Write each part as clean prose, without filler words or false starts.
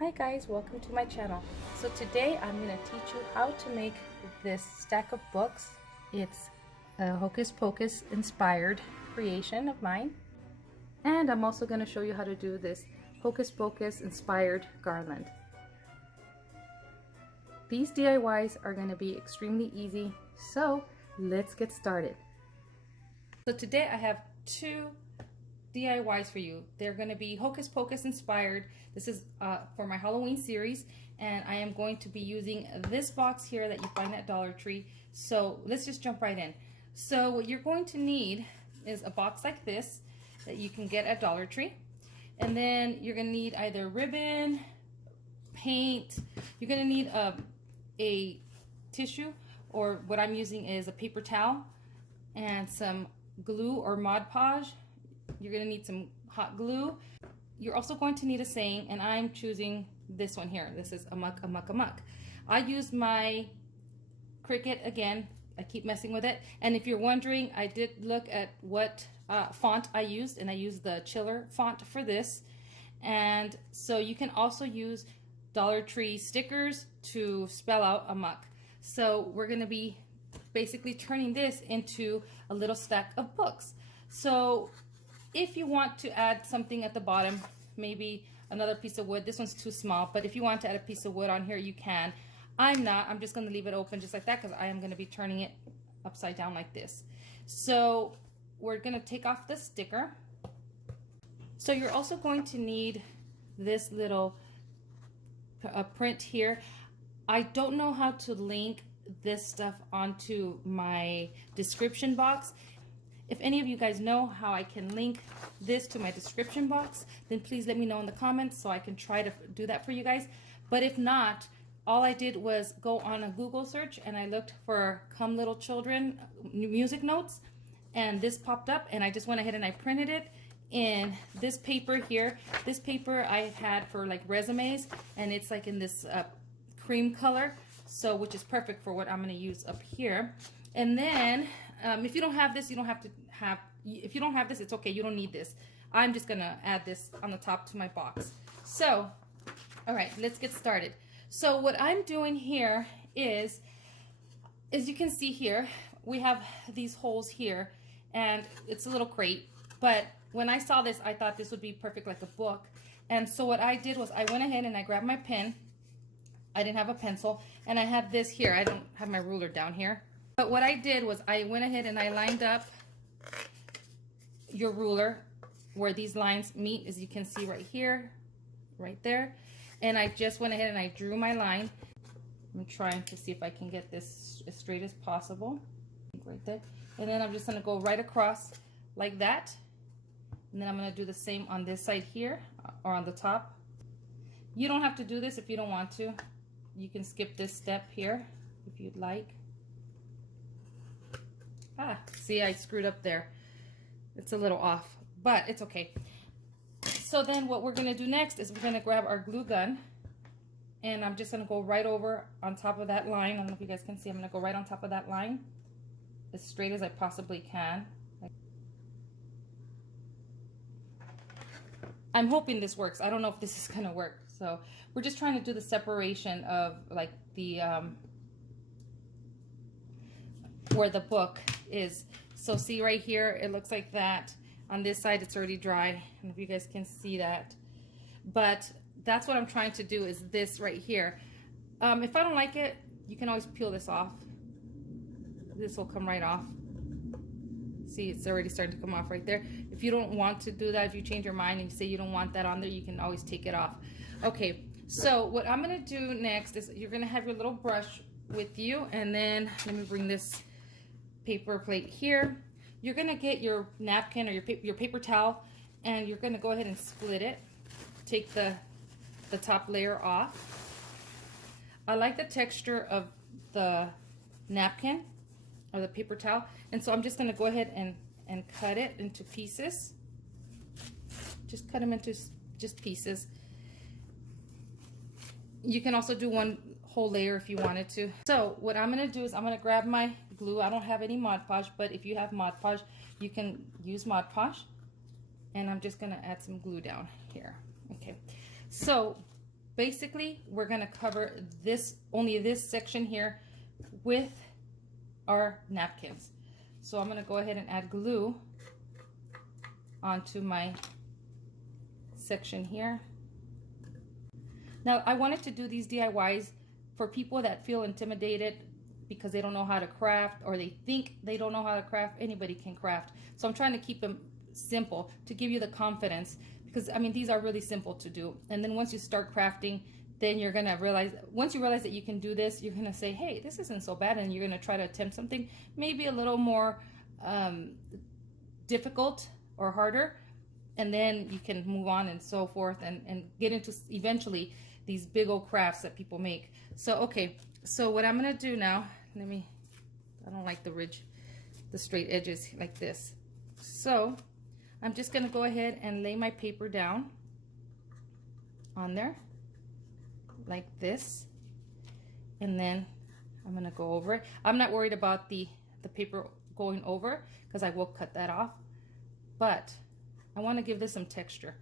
Hi guys, welcome to my channel. So today I'm going to teach you how to make this stack of books. It's a hocus pocus inspired creation of mine. And I'm also going to show you how to do this hocus pocus inspired garland. These DIYs are going to be extremely easy, so let's get started. So today I have two DIYs for you. They're going to be hocus pocus inspired. This is for my Halloween series, and I am going to be using this box here that you find at Dollar Tree. So let's just jump right in. So what you're going to need is a box like this that you can get at Dollar Tree, and then you're going to need either ribbon, paint. You're going to need a tissue, or what I'm using is a paper towel, and some glue or Mod Podge. You're going to need some hot glue. You're also going to need a saying, and I'm choosing this one here. This is Amuck, Amuck, Amuck. I used my Cricut again. I keep messing with it. And if you're wondering, I did look at what font I used, and I used the Chiller font for this. And so you can also use Dollar Tree stickers to spell out Amuck. So we're going to be basically turning this into a little stack of books. So if you want to add something at the bottom, maybe another piece of wood. This one's too small, but if you want to add a piece of wood on here, you can. I'm not. I'm just going to leave it open just like that because I am going to be turning it upside down like this. So we're going to take off the sticker. So you're also going to need this little print here. I don't know how to link this stuff onto my description box. If any of you guys know how I can link this to my description box, then please let me know in the comments so I can try to do that for you guys. But if not, all I did was go on a Google search and I looked for Come Little Children music notes, and this popped up, and I just went ahead and I printed it in this paper here. This paper I've had for like resumes, and it's like in this cream color, so which is perfect for what I'm going to use up here. And then if you don't have this, you don't have to have, if you don't have this, it's okay, you don't need this. I'm just gonna add this on the top to my box. So, all right, let's get started. So what I'm doing here is, as you can see here, we have these holes here, and it's a little crate, but when I saw this, I thought this would be perfect like a book. And so what I did was I went ahead and I grabbed my pen. I didn't have a pencil, and I had this here. I don't have my ruler down here. But what I did was I went ahead and I lined up your ruler where these lines meet, as you can see right here, right there. And I just went ahead and I drew my line. I'm trying to see if I can get this as straight as possible. Right there. And then I'm just going to go right across like that. And then I'm going to do the same on this side here, or on the top. You don't have to do this if you don't want to. You can skip this step here if you'd like. See, I screwed up there. It's a little off, but it's okay. So then what we're gonna do next is we're gonna grab our glue gun, and I'm just gonna go right over on top of that line. I don't know if you guys can see, I'm gonna go right on top of that line as straight as I possibly can. I'm hoping this works. I don't know if this is gonna work. So we're just trying to do the separation of like the where the book is. So see right here, it looks like that. On this side, it's already dry. I don't know if you guys can see that. But that's what I'm trying to do, is this right here. If I don't like it, you can always peel this off. This will come right off. See, it's already starting to come off right there. If you don't want to do that, if you change your mind and you say you don't want that on there, you can always take it off. Okay, so what I'm gonna do next is you're gonna have your little brush with you, and then let me bring this paper plate here. You're gonna get your napkin or your paper towel, and you're gonna go ahead and split it. Take the top layer off. I like the texture of the napkin or the paper towel, and so I'm just gonna go ahead and cut it into pieces. Just cut them into just pieces. You can also do one whole layer if you wanted to. So what I'm gonna do is I'm gonna grab my glue. I don't have any Mod Podge, but if you have Mod Podge, you can use Mod Podge. And I'm just gonna add some glue down here. Okay, so basically we're going to cover this, only this section here with our napkins. So I'm going to go ahead and add glue onto my section here. Now I wanted to do these DIYs for people that feel intimidated because they don't know how to craft, or they think they don't know how to craft. Anybody can craft. So I'm trying to keep them simple to give you the confidence, because I mean these are really simple to do. And then once you start crafting, then you're gonna realize, once you realize that you can do this, you're gonna say, hey, this isn't so bad, and you're gonna try to attempt something maybe a little more difficult or harder, and then you can move on and so forth, and get into eventually these big old crafts that people make. So okay, so what I'm gonna do now, I don't like the straight edges like this. So I'm just gonna go ahead and lay my paper down on there like this, and then I'm gonna go over it. I'm not worried about the paper going over, because I will cut that off, but I want to give this some texture.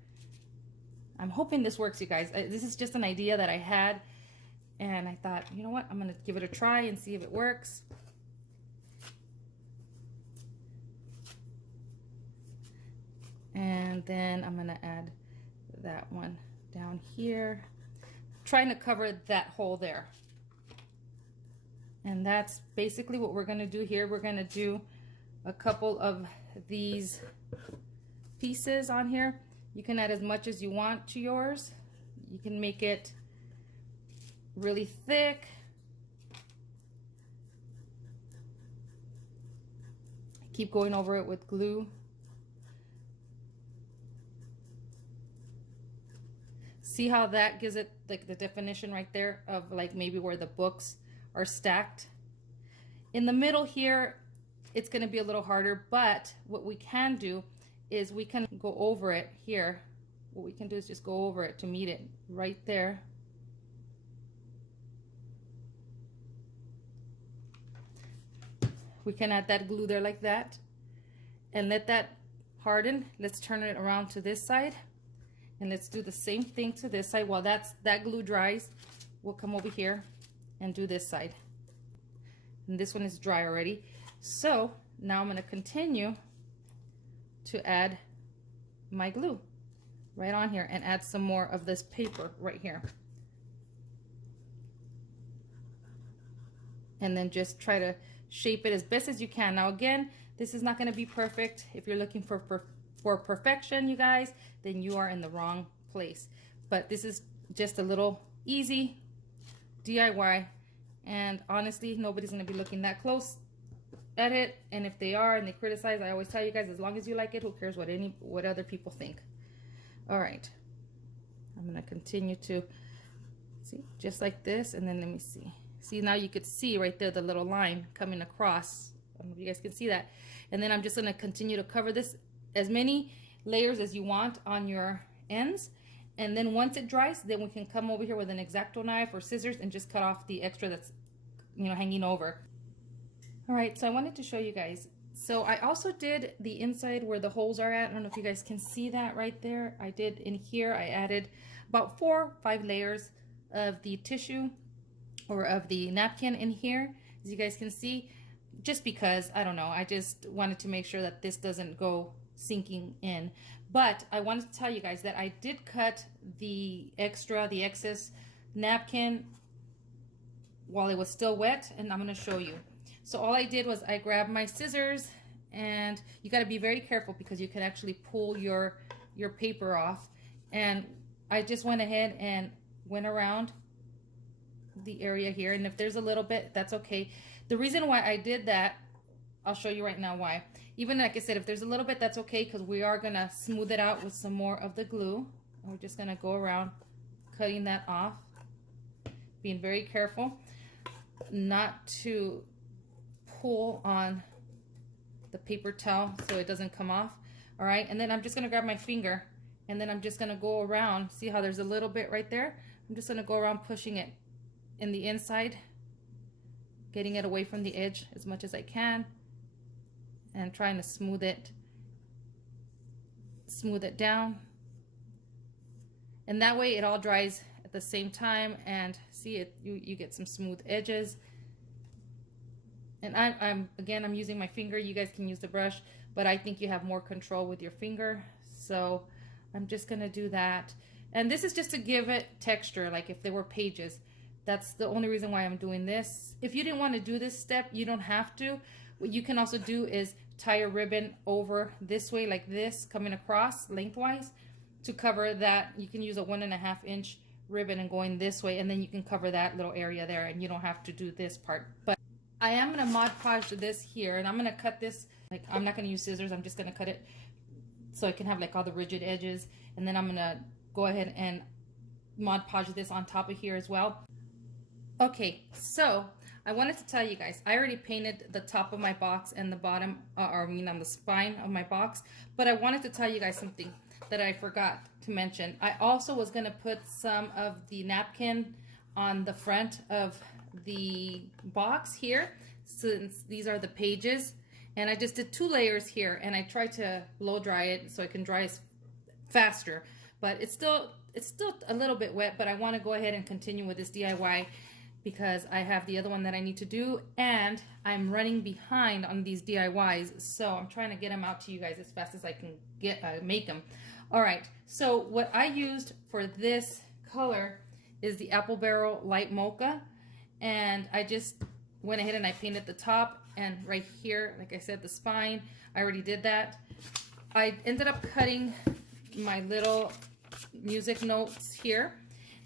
I'm hoping this works, you guys. This is just an idea that I had, and I thought, you know what, I'm gonna give it a try and see if it works. And then I'm gonna add that one down here, trying to cover that hole there. And that's basically what we're gonna do here. We're gonna do a couple of these pieces on here. You can add as much as you want to yours. You can make it really thick. Keep going over it with glue. See how that gives it like the definition right there of like maybe where the books are stacked. In the middle here, it's going to be a little harder, but what we can do is we can go over it here. What we can do is just go over it to meet it right there. We can add that glue there like that and let that harden. Let's turn it around to this side, and let's do the same thing to this side. While that glue dries, we'll come over here and do this side. And this one is dry already. So now I'm going to continue to add my glue right on here and add some more of this paper right here. And then just try to shape it as best as you can. Now again, this is not going to be perfect. If you're looking for perfection, you guys, then you are in the wrong place. But this is just a little easy DIY, and honestly, nobody's going to be looking that close at it. And if they are and they criticize, I always tell you guys, as long as you like it, who cares what other people think. All right, I'm going to continue to see just like this, and then let me see now you could see right there the little line coming across. I don't know if you guys can see that. And then I'm just going to continue to cover this as many layers as you want on your ends, and then once it dries, then we can come over here with an X-Acto knife or scissors and just cut off the extra that's, you know, hanging over. All right, so I wanted to show you guys. So I also did the inside where the holes are at. I don't know if you guys can see that right there. I did in here, I added about 4 or 5 layers of the tissue or of the napkin in here, as you guys can see, just because, I don't know, I just wanted to make sure that this doesn't go sinking in. But I wanted to tell you guys that I did cut the excess napkin while it was still wet, and I'm going to show you. So all I did was I grabbed my scissors, and you got to be very careful because you can actually pull your paper off. And I just went ahead and went around the area here, and if there's a little bit, that's okay. The reason why I did that, I'll show you right now why. Even like I said, if there's a little bit, that's okay, because we are gonna smooth it out with some more of the glue. We're just gonna go around cutting that off, being very careful not to pull on the paper towel so it doesn't come off. All right, and then I'm just gonna grab my finger, and then I'm just gonna go around. See how there's a little bit right there? I'm just gonna go around pushing it in the inside, getting it away from the edge as much as I can, and trying to smooth it down. And that way it all dries at the same time, and see it, you get some smooth edges. And I'm using my finger. You guys can use the brush, but I think you have more control with your finger. So I'm just gonna do that. And this is just to give it texture, like if there were pages. That's the only reason why I'm doing this. If you didn't want to do this step, you don't have to. What you can also do is tie a ribbon over this way, like this, coming across lengthwise to cover that. You can use a 1.5 inch ribbon and going this way, and then you can cover that little area there, and you don't have to do this part. But I am going to Mod Podge this here, and I'm going to cut this, like, I'm not going to use scissors. I'm just going to cut it so I can have like all the rigid edges, and then I'm going to go ahead and Mod Podge this on top of here as well. Okay, so I wanted to tell you guys, I already painted the top of my box and the bottom, or I mean on the spine of my box, but I wanted to tell you guys something that I forgot to mention. I also was going to put some of the napkin on the front of the box here, since these are the pages, and I just did 2 layers here, and I tried to blow dry it so it can dry faster, but it's still a little bit wet. But I want to go ahead and continue with this DIY because I have the other one that I need to do, and I'm running behind on these DIYs, so I'm trying to get them out to you guys as fast as I can make them. All right, so what I used for this color is the Apple Barrel Light Mocha, and I just went ahead and I painted the top, and right here, like I said, the spine, I already did that. I ended up cutting my little music notes here,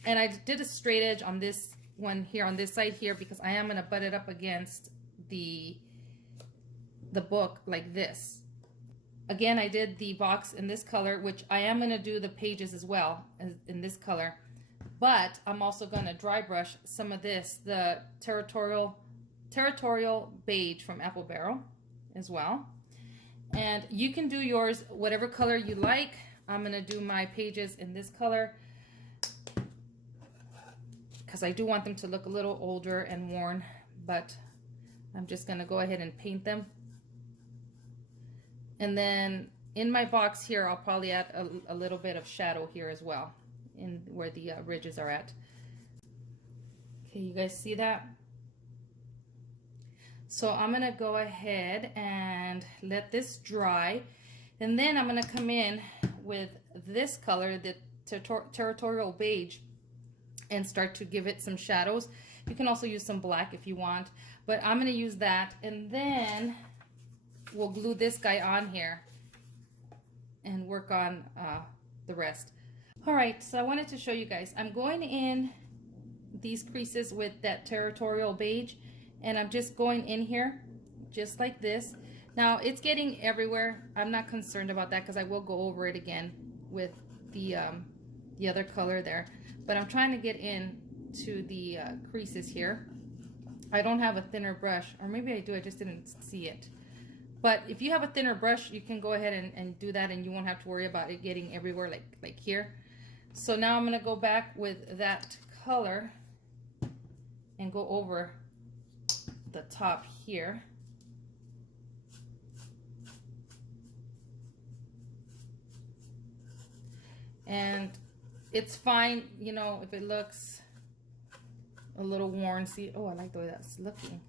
and I did a straight edge on this one here on this side here because I am going to butt it up against the book like this. Again, I did the box in this color, which I am going to do the pages as well in this color, but I'm also going to dry brush some of this, the territorial beige from Apple Barrel as well. And you can do yours whatever color you like. I'm going to do my pages in this color because I do want them to look a little older and worn, but I'm just going to go ahead and paint them. And then in my box here, I'll probably add a little bit of shadow here as well, in where the ridges are at. Okay, you guys see that? So I'm going to go ahead and let this dry, and then I'm going to come in with this color, the territorial beige, and start to give it some shadows. You can also use some black if you want, but I'm going to use that, and then we'll glue this guy on here and work on the rest. All right, so I wanted to show you guys. I'm going in these creases with that territorial beige, and I'm just going in here just like this. Now it's getting everywhere. I'm not concerned about that because I will go over it again with the other color there, but I'm trying to get in to the creases here. I don't have a thinner brush, or maybe I do, I just didn't see it. But if you have a thinner brush, you can go ahead and do that, and you won't have to worry about it getting everywhere like here. So now I'm going to go back with that color and go over the top here. And it's fine, you know, if it looks a little worn. See, oh, I like the way that's looking.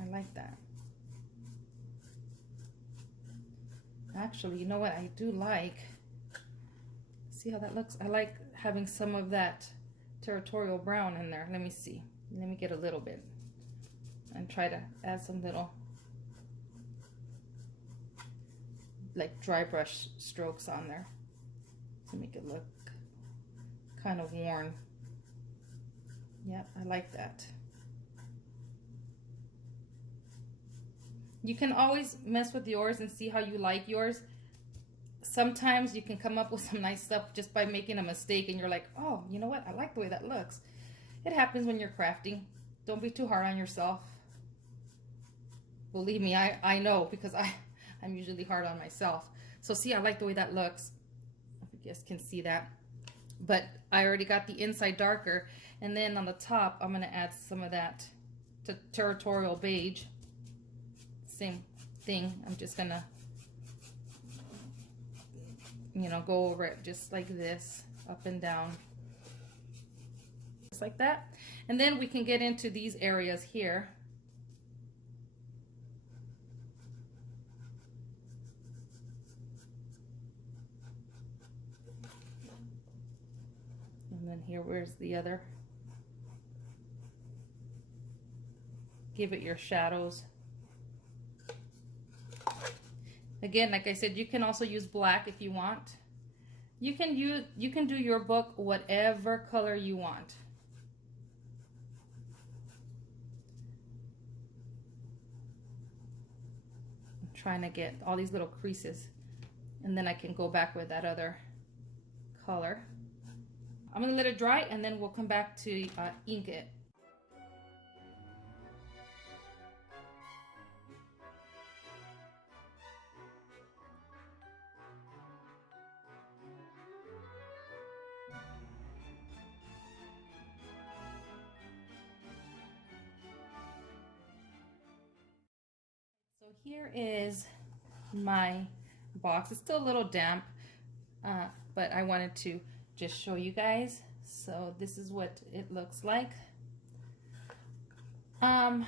I like that. Actually, you know what I do like? See how that looks? I like having some of that territorial brown in there. Let me see. Let me get a little bit and try to add some little like dry brush strokes on there to make it look kind of worn. Yep, I like that. You can always mess with yours and see how you like yours. Sometimes you can come up with some nice stuff just by making a mistake, and you're like, oh, you know what? I like the way that looks. It happens when you're crafting. Don't be too hard on yourself. Believe me, I know, because I'm usually hard on myself. So see, I like the way that looks. I guess you can see that. But I already got the inside darker, and then on the top I'm going to add some of that territorial beige. Same thing. I'm just going to, you know, go over it just like this, up and down. just like that. And then we can get into these areas here. And then here, where's the other? Give it your shadows. Again, like I said, you can also use black if you want. You can do your book whatever color you want. I'm trying to get all these little creases, and then I can go back with that other color. I'm gonna let it dry, and then we'll come back to ink it. So here is my box. It's still a little damp, but I wanted to just show you guys. So this is what it looks like. I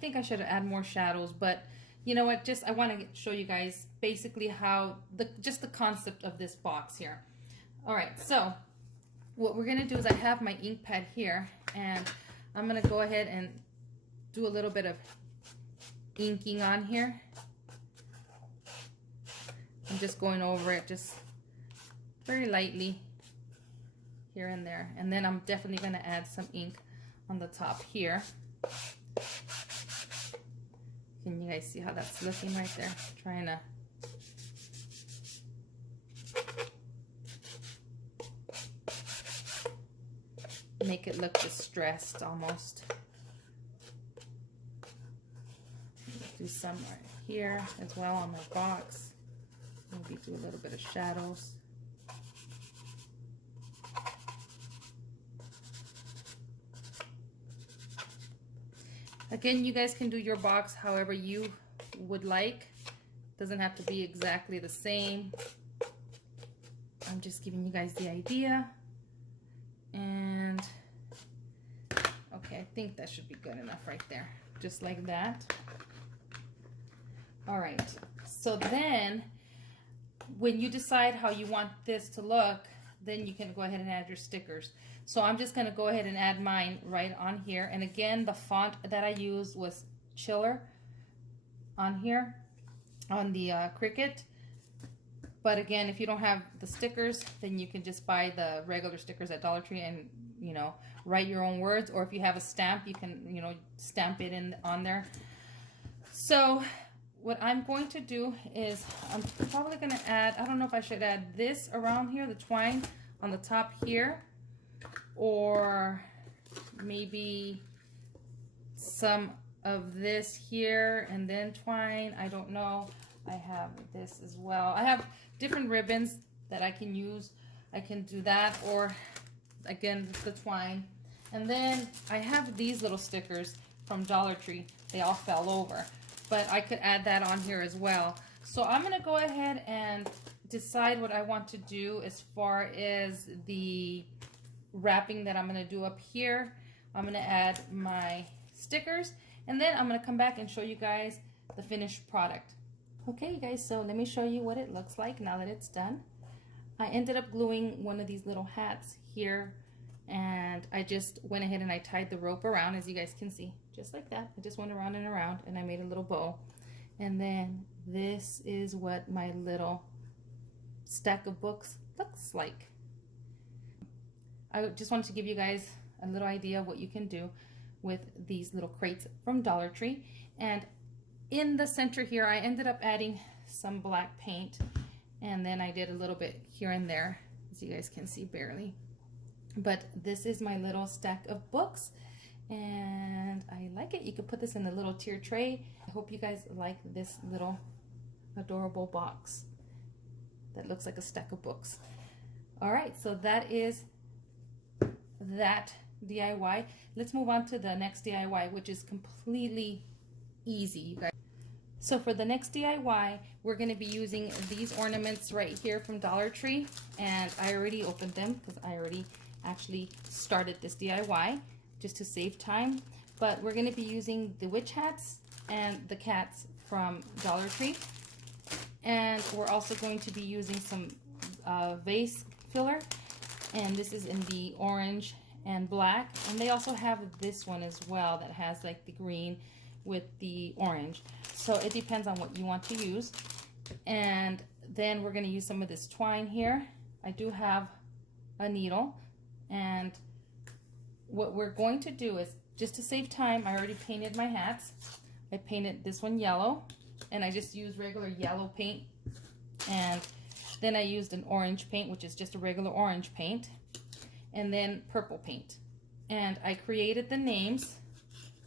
think I should add more shadows, but you know what? Just I want to show you guys basically how just the concept of this box here. All right, so what we're gonna do is I have my ink pad here, and I'm gonna go ahead and do a little bit of inking on here. I'm just going over it just very lightly here and there, and then I'm definitely going to add some ink on the top here. Can you guys see how that's looking right there? Trying to make it look distressed almost. Do some right here as well on my box. Maybe do a little bit of shadows. Again, you guys can do your box however you would like. Doesn't have to be exactly the same. I'm just giving you guys the idea. And okay, I think that should be good enough right there. Just like that. All right, so then when you decide how you want this to look, then you can go ahead and add your stickers. So I'm just going to go ahead and add mine right on here. And again, the font that I used was Chiller on here on the Cricut. But again, if you don't have the stickers, then you can just buy the regular stickers at Dollar Tree and, you know, write your own words. Or if you have a stamp, you can, you know, stamp it in on there. So what I'm going to do is I'm probably going to add, I don't know if I should add this around here, the twine on the top here, or maybe some of this here and then twine. I don't know. I have this as well. I have different ribbons that I can use. I can do that, or again, the twine. And then I have these little stickers from Dollar Tree. They all fell over, but I could add that on here as well. So I'm going to go ahead and decide what I want to do as far as the wrapping that I'm going to do up here. I'm going to add my stickers, and then I'm going to come back and show you guys the finished product. Okay, you guys, so let me show you what it looks like now that it's done. I ended up gluing one of these little hats here, and I just went ahead and I tied the rope around, as you guys can see, just like that. I just went around and around, and I made a little bow. And then this is what my little stack of books looks like. I just wanted to give you guys a little idea of what you can do with these little crates from Dollar Tree. And in the center here, I ended up adding some black paint, and then I did a little bit here and there, as you guys can see, barely. But this is my little stack of books, and I like it. You could put this in a little tier tray. I hope you guys like this little adorable box that looks like a stack of books. All right, so that is that DIY. Let's move on to the next DIY, which is completely easy, you guys. So for the next DIY, we're going to be using these ornaments right here from Dollar Tree, and I already opened them because I already actually started this DIY just to save time. But we're going to be using the witch hats and the cats from Dollar Tree. And we're also going to be using some vase filler. And this is in the orange and black. And they also have this one as well that has like the green with the orange. So it depends on what you want to use. And then we're going to use some of this twine here. I do have a needle. And what we're going to do is, just to save time, I already painted my hats. I painted this one yellow, and I just used regular yellow paint. And then I used an orange paint, which is just a regular orange paint, and then purple paint. And I created the names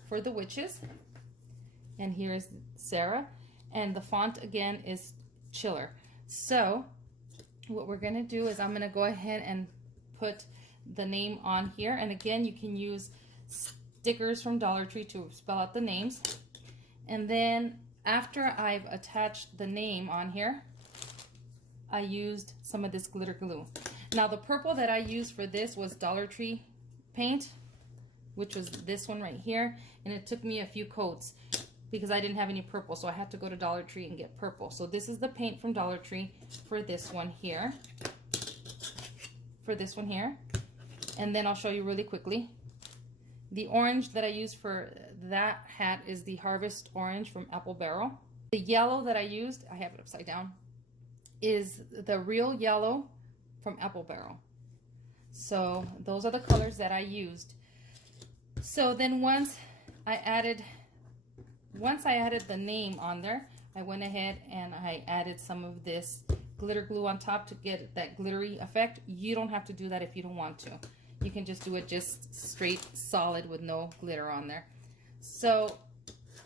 for the witches. And here's Sarah. And the font again is Chiller. So what we're gonna do is I'm gonna go ahead and put the name on here. And again, you can use stickers from Dollar Tree to spell out the names. And then after I've attached the name on here, I used some of this glitter glue. Now the purple that I used for this was Dollar Tree paint, which was this one right here. And it took me a few coats because I didn't have any purple, so I had to go to Dollar Tree and get purple. So this is the paint from Dollar Tree for this one here. And then I'll show you really quickly. The orange that I used for that hat is the Harvest Orange from Apple Barrel. The yellow that I used, I have it upside down, is the Real Yellow from Apple Barrel. So those are the colors that I used. So then once I added the name on there, I went ahead and I added some of this glitter glue on top to get that glittery effect. You don't have to do that if you don't want to. You can just do it just straight solid with no glitter on there. So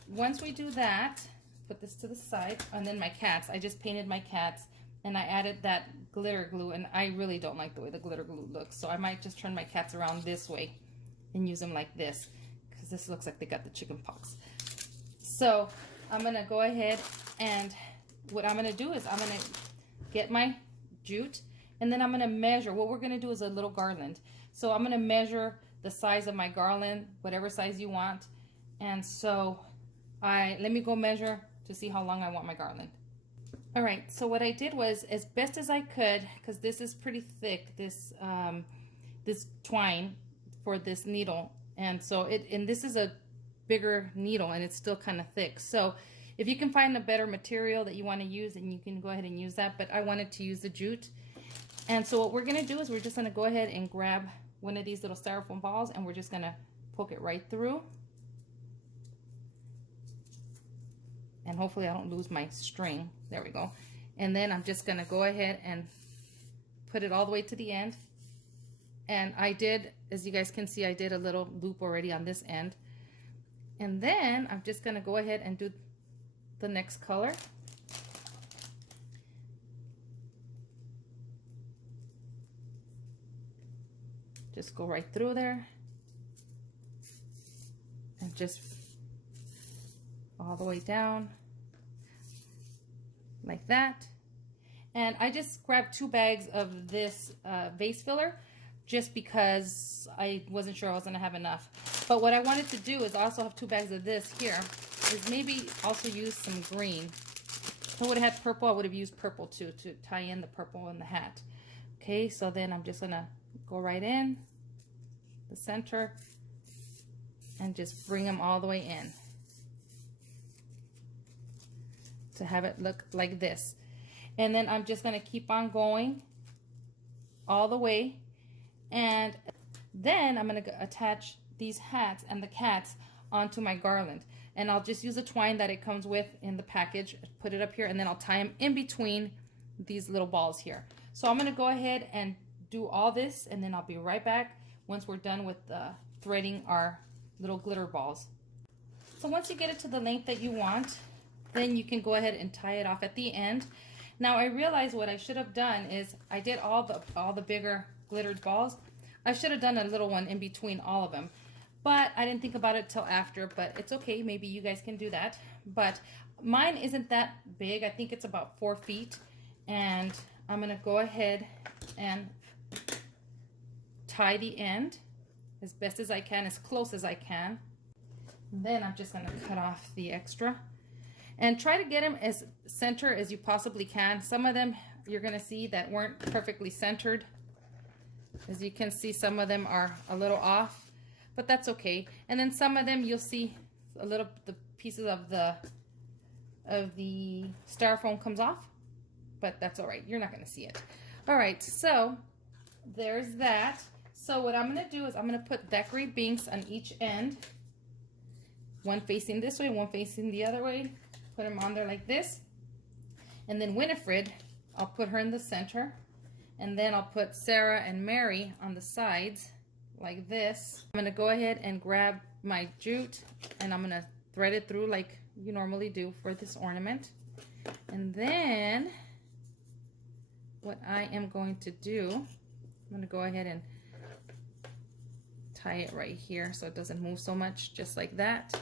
once we do that, put this to the side. And then my cats, I just painted my cats and I added that glitter glue, and I really don't like the way the glitter glue looks, so I might just turn my cats around this way and use them like this, because this looks like they got the chicken pox. So I'm gonna go ahead, and what I'm gonna do is I'm gonna get my jute, and then I'm gonna measure. What we're gonna do is a little garland. So I'm gonna measure the size of my garland, whatever size you want. And so let me go measure to see how long I want my garland. All right, so what I did was, as best as I could, because this is pretty thick, this this twine for this needle, and so this is a bigger needle and it's still kind of thick. So if you can find a better material that you want to use, then you can go ahead and use that, but I wanted to use the jute. And so what we're gonna do is we're just gonna go ahead and grab one of these little styrofoam balls, and we're just gonna poke it right through. And hopefully I don't lose my string. There we go. And then I'm just gonna go ahead and put it all the way to the end. And I did, as you guys can see, I did a little loop already on this end. And then I'm just gonna go ahead and do the next color. Just go right through there. And just all the way down. Like that. And I just grabbed 2 bags of this vase filler just because I wasn't sure I was gonna have enough. But what I wanted to do is also have 2 bags of this here, is maybe also use some green. If I would have had purple, I would have used purple too, to tie in the purple in the hat. Okay, so then I'm just gonna go right in the center and just bring them all the way in to have it look like this. And then I'm just gonna keep on going all the way, and then I'm gonna attach these hats and the cats onto my garland, and I'll just use a twine that it comes with in the package, put it up here, and then I'll tie them in between these little balls here. So I'm gonna go ahead and do all this, and then I'll be right back once we're done with threading our little glitter balls. So once you get it to the length that you want, then you can go ahead and tie it off at the end. Now I realized what I should have done is I did all the bigger glittered balls. I should have done a little one in between all of them, but I didn't think about it till after. But it's okay, maybe you guys can do that. But mine isn't that big. I think it's about 4 feet, and I'm gonna go ahead and tie the end as best as I can, as close as I can. Then I'm just gonna cut off the extra. And try to get them as center as you possibly can. Some of them you're gonna see that weren't perfectly centered. As you can see, some of them are a little off, but that's okay. And then some of them you'll see a little, the pieces of the styrofoam comes off, but that's all right. You're not gonna see it. All right, so there's that. So what I'm gonna do is I'm gonna put decorative binks on each end. One facing this way, one facing the other way. Put them on there like this. And then Winifred, I'll put her in the center. And then I'll put Sarah and Mary on the sides like this. I'm gonna go ahead and grab my jute and I'm gonna thread it through like you normally do for this ornament. And then what I am going to do, I'm gonna go ahead and tie it right here so it doesn't move so much, just like that.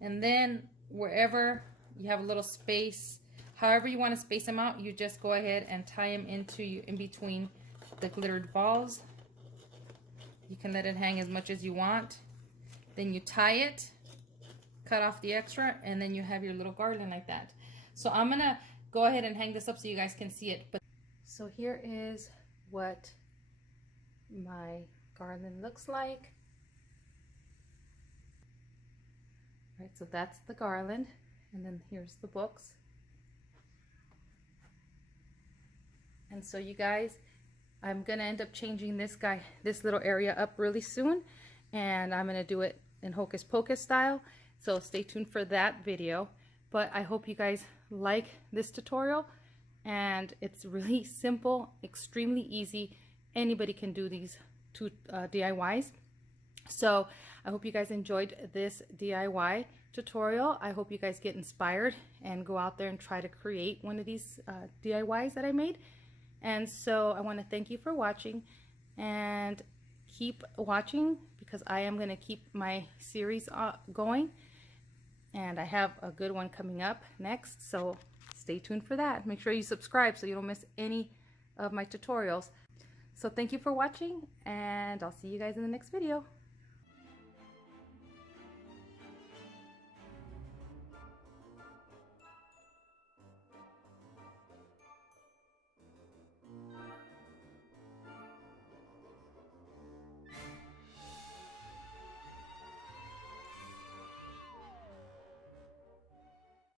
And then wherever you have a little space, however you want to space them out, you just go ahead and tie them in between the glittered balls. You can let it hang as much as you want. Then you tie it, cut off the extra, and then you have your little garland like that. So I'm gonna go ahead and hang this up so you guys can see it. But so here is what my garland looks like. All right, so that's the garland, and then here's the books. And so you guys, I'm gonna end up changing this little area up really soon, and I'm gonna do it in hocus pocus style. So stay tuned for that video. But I hope you guys like this tutorial, and it's really simple, extremely easy. Anybody can do these two DIYs. So I hope you guys enjoyed this DIY tutorial. I hope you guys get inspired and go out there and try to create one of these DIYs that I made. And so I want to thank you for watching, and keep watching because I am going to keep my series going, and I have a good one coming up next, so stay tuned for that. Make sure you subscribe so you don't miss any of my tutorials. So thank you for watching, and I'll see you guys in the next video.